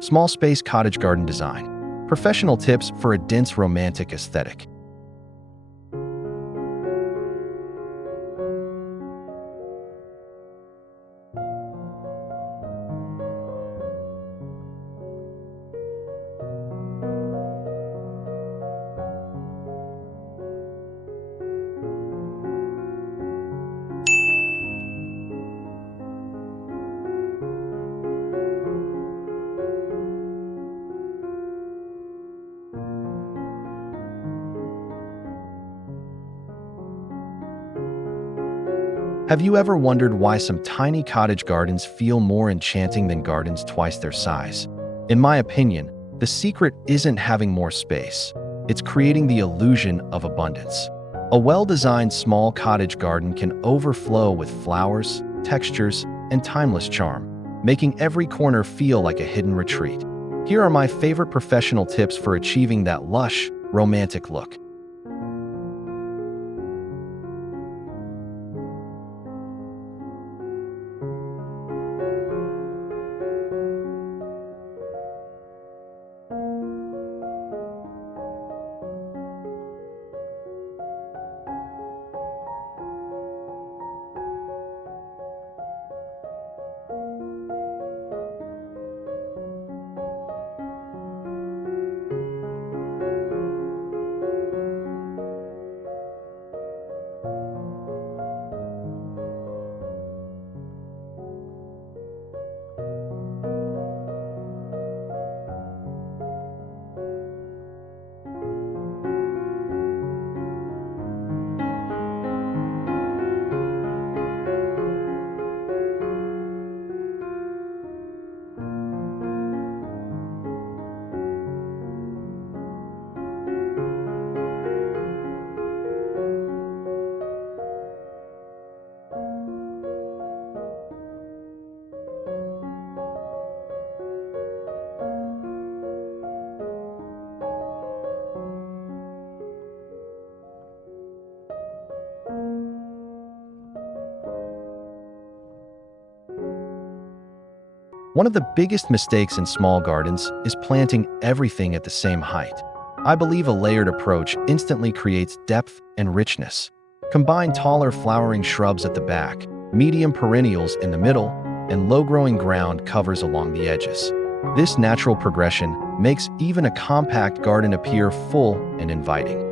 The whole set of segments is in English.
Small space cottage garden design. Professional tips for a dense romantic aesthetic. Have you ever wondered why some tiny cottage gardens feel more enchanting than gardens twice their size? In my opinion, the secret isn't having more space. It's creating the illusion of abundance. A well-designed small cottage garden can overflow with flowers, textures, and timeless charm, making every corner feel like a hidden retreat. Here are my favorite professional tips for achieving that lush, romantic look. One of the biggest mistakes in small gardens is planting everything at the same height. I believe a layered approach instantly creates depth and richness. Combine taller flowering shrubs at the back, medium perennials in the middle, and low-growing ground covers along the edges. This natural progression makes even a compact garden appear full and inviting.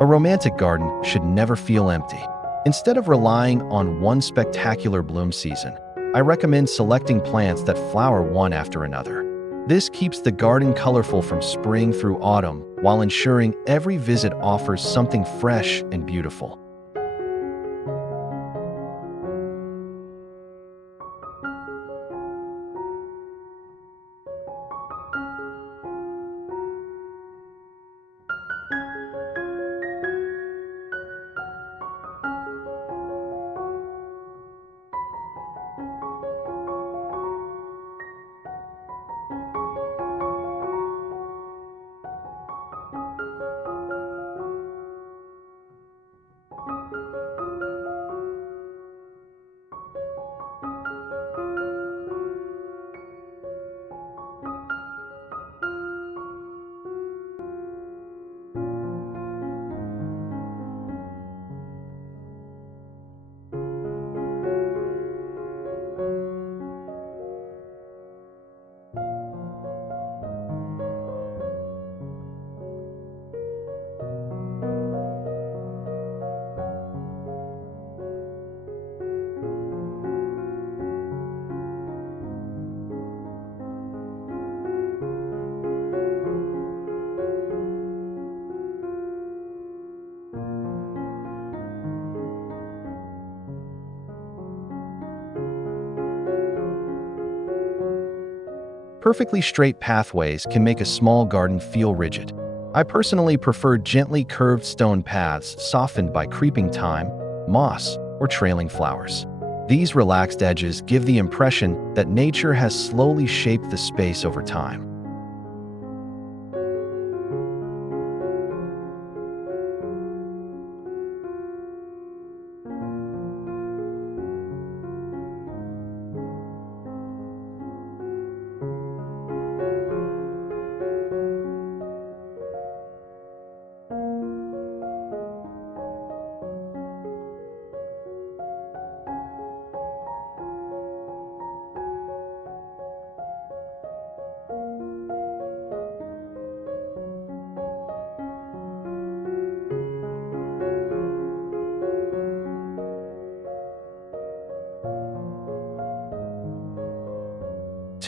A romantic garden should never feel empty. Instead of relying on one spectacular bloom season, I recommend selecting plants that flower one after another. This keeps the garden colorful from spring through autumn while ensuring every visit offers something fresh and beautiful. Perfectly straight pathways can make a small garden feel rigid. I personally prefer gently curved stone paths softened by creeping thyme, moss, or trailing flowers. These relaxed edges give the impression that nature has slowly shaped the space over time.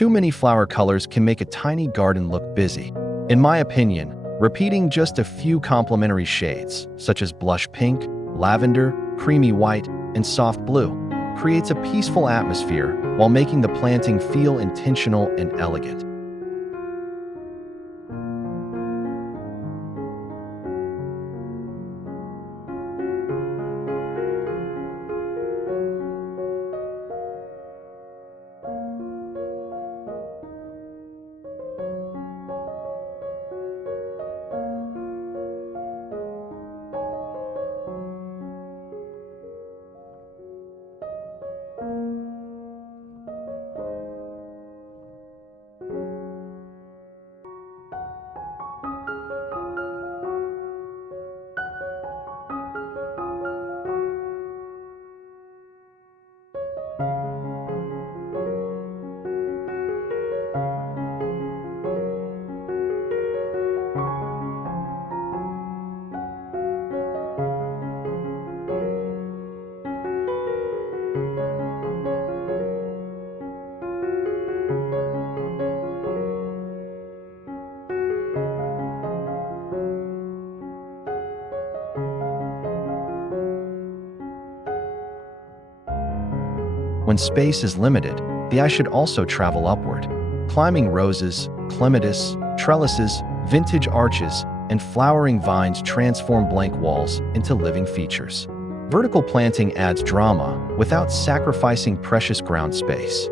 Too many flower colors can make a tiny garden look busy. In my opinion, repeating just a few complementary shades, such as blush pink, lavender, creamy white, and soft blue, creates a peaceful atmosphere while making the planting feel intentional and elegant. When space is limited, the eye should also travel upward. Climbing roses, clematis, trellises, vintage arches, and flowering vines transform blank walls into living features. Vertical planting adds drama without sacrificing precious ground space.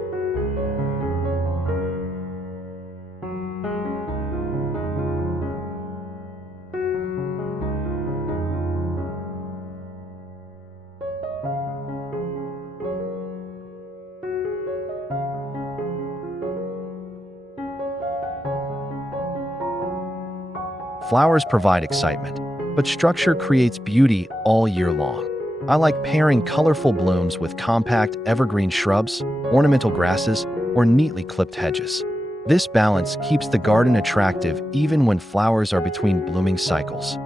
Flowers provide excitement, but structure creates beauty all year long. I like pairing colorful blooms with compact evergreen shrubs, ornamental grasses, or neatly clipped hedges. This balance keeps the garden attractive even when flowers are between blooming cycles.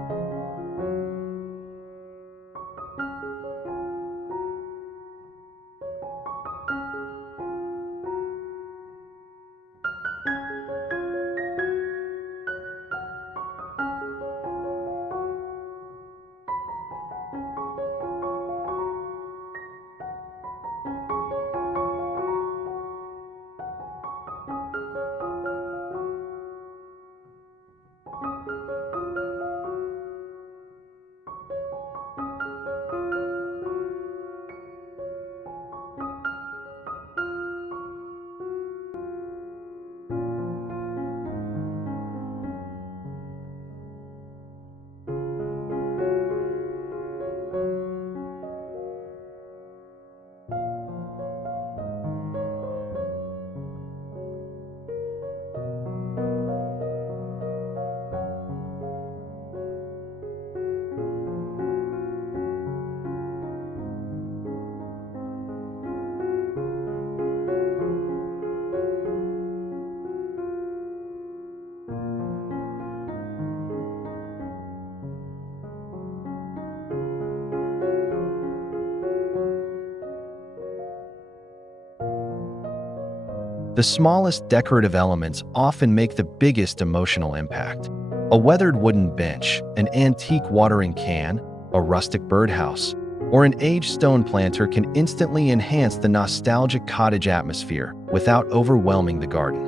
The smallest decorative elements often make the biggest emotional impact. A weathered wooden bench, an antique watering can, a rustic birdhouse, or an aged stone planter can instantly enhance the nostalgic cottage atmosphere without overwhelming the garden.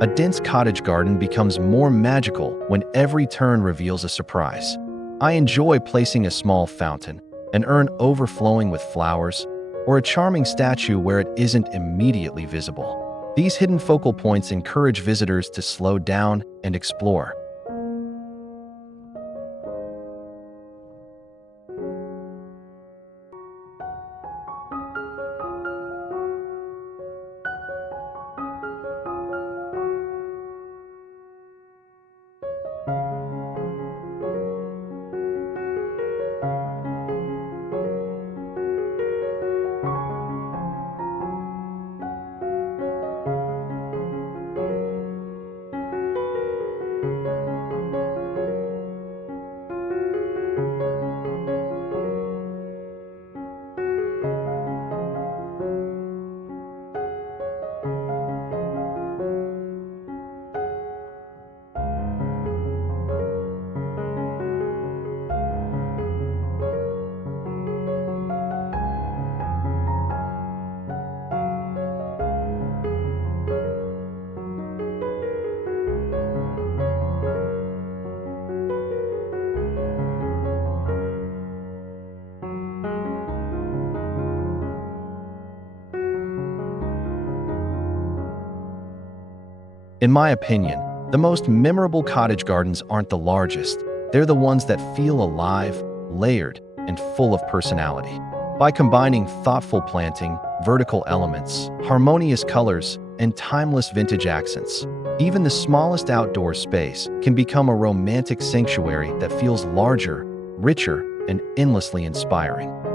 A dense cottage garden becomes more magical when every turn reveals a surprise. I enjoy placing a small fountain, an urn overflowing with flowers, or a charming statue where it isn't immediately visible. These hidden focal points encourage visitors to slow down and explore. In my opinion, the most memorable cottage gardens aren't the largest. They're the ones that feel alive, layered, and full of personality. By combining thoughtful planting, vertical elements, harmonious colors, and timeless vintage accents, even the smallest outdoor space can become a romantic sanctuary that feels larger, richer, and endlessly inspiring.